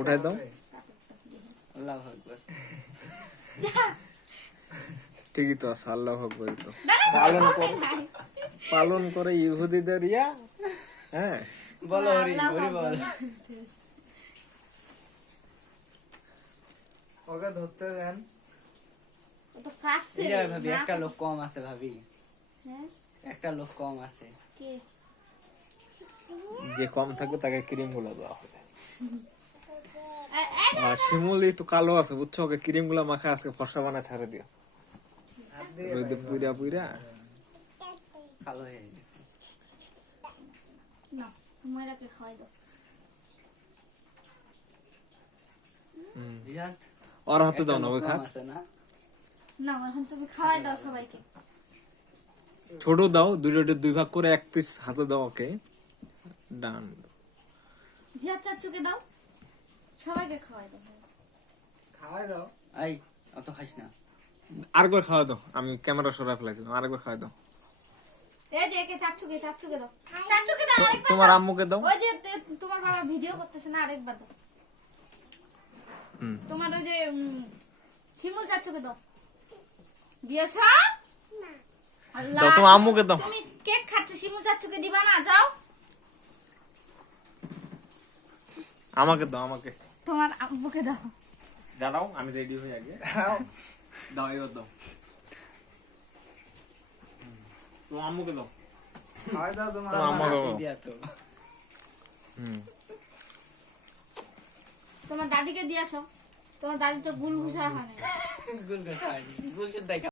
উঠাই দাও। ঠিকই তো আছে, আল্লাহ আকবার। তো পালন করে ইহুদিদের ইয়া। হ্যাঁ বলো হরি হরি বল। ওকে ধরতে দেন। ভাবি একটা লোক কম আছে ভাবি, একটা লোক কম আছে। যে কম থাকবে তাকে ক্রিম গুলো দেওয়া হবে। আর শিমুল একটু কালো আছে বুঝছো, ওকে ক্রিম গুলা মাখা আজকে ফর্সা বানা ছাড়ে দিও। রোদে পুইরা পুইরা কালো হয়ে গেছে। ওর হাতে দাও না, ওই খাক। ছোট দাও, দুইটা দুই ভাগ করে এক পিস হাতে দাও ওকে। ডান। জিয়াদ চাচুকে দাও, সবাইকে খাওয়াই দাও। খাওয়াই দাও। এই অত খাইস না। আরেকবার খাওয়া দাও, আমি ক্যামেরা সরাই ফেলাইছিলাম। আরেকবার খাওয়া দাও। এই যে একে চাচুকে দাও, চাচুকে দাও। আরেকবার তোমার দাও। আম্মুকে দাও। ওই যে তোমার বাবা ভিডিও করতেছে না, আরেকবার দাও। তোমার ওই যে শিমুল চাচুকে দাও। দিয়েছো না? আল্লাহ, দাও তোমার আম্মুকে দাও। তুমি কেক খাচ্ছ, শিমুল চাচুকে দিবা না? যাও। আমাকে দাও, আমাকে। তোমার আম্মুকে দাও। দাঁড়াও, আমি রেডি হই আগে। দাও, এবার দাও। তোমার আম্মুকে দাও। খাওয়াই দাও তোমার আমাকে দাও। দিয়া তো তোমার দাদিকে দিয়ে আসো। তোমার দাদি তো গুল ঘুষা হয় না। গুল গুল খাইনি, গুল দেখা